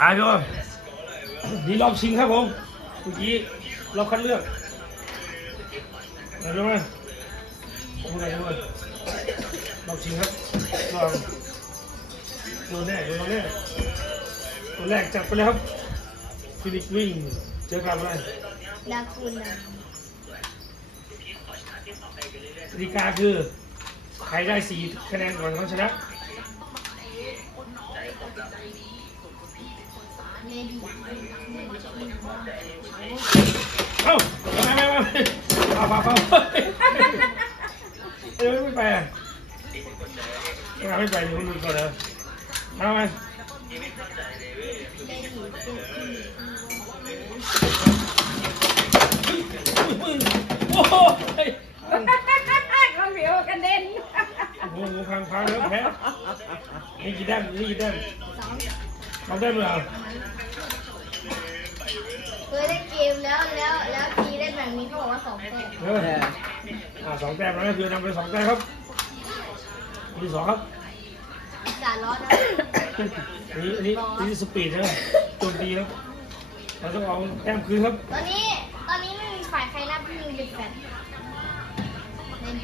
พี่ว่านี่รอบชิงครับผมเมื่อกี้รอบคัดเลือกเห็นไหมดูไหนดูรอบชิงครับลองตัวแรกตัวแรกจับไปเลยครับฟิลิปวิ่งเจอกับอะไรดาคูนากติกาคือใครได้4คะแนนก่อนเขาชนะเลดี้เอ้าไม่เอาเดี๋ยวไม่ไปอ่ะไม่ไปอยู่คนอื่นก่อนเลยเอาไหมเลดี้โอ้โหเขาเหลียวกันเด่นโอ้โหพังแล้วแพ้นี่กี่แต้ม2แต้มเหรอเคยได้เกมแล้วทีได้แบบนี้เขาบอกว่า2 แต้ม 2 แต้มแล้วคือนำไป2 แต้มครับที่2ครับจ่าล้อนะนี่สปีดนะโจมตีครับเราต้องเอาแต้มคืนครับตอนนี้ไม่มีฝ่ายใครรับที่ยิงเป็นแฟนเลดี้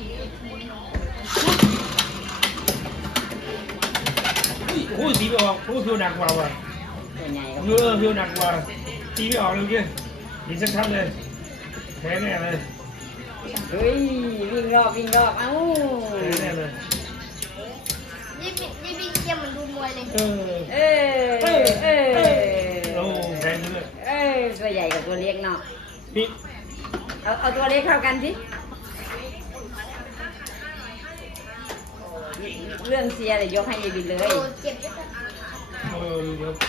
โอ้ยตีไม่ออกโอ้ยพิวหนักกว่าว่ะตัวใหญ่ก็พิวหนักกว่าตีไม่ออกเลยเมื่อกี้ยิงชัดๆเลยแพ้แน่เลยเฮ้ยวิ่งรอบเอ้าแพ้แน่เลยนี่บินเกมเหมือนดูมวยเลยเอ้ยโอ้แพ้เลยตัวใหญ่กับตัวเล็กเนาะนี่เอาตัวเล็กเข้ากันสิเรื่องเชียร์เลยยกให้ยายบินเลยโอ้เจ็บด้วยกันเดี๋ยว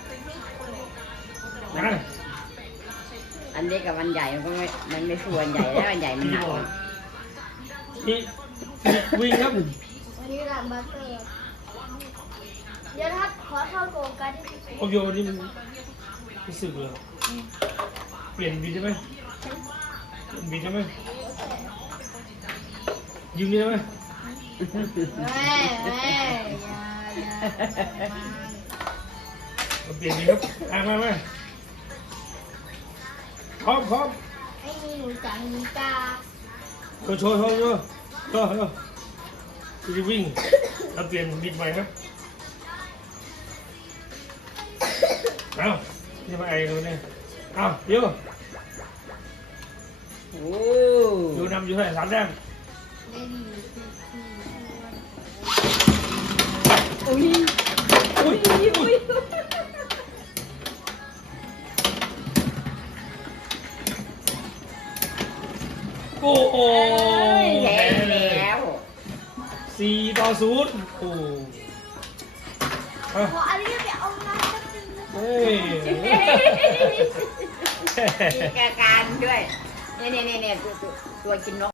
นะอันเล็กกับอันใหญ่มันไม่ส่วนใหญ่แล้วอันใหญ่มันหนักนี่วิ่งครับวันนี้รันบัตเตอร์เดี๋ยวถ้าขอเข้าโกกันโอโยนี่มันรู้สึกเลยเปลี่ยนบินใช่ไหมบินใช่ไหมยิงนี่ใช่ไหมเฮ้ยเปลี่ยนบินครับมาพร้อมให้มีหนูจังมีกาโชว์จะวิ่งแล้วเปลี่ยนบินใหม่ครับเอานี่มาไอ้ดูเนี่ยเอาเดี๋ยวโอ้อยู่นำอยู่เท่าไหร่3 แต้มเลดี้อุ้ยโอ้โหแพ้แพ้เลยแล้ว 4-0โอ้เอาขออันนี้ไปเอาน้ำสักทีเฮ้ยมีการด้วยเนี่ยตัวกินนก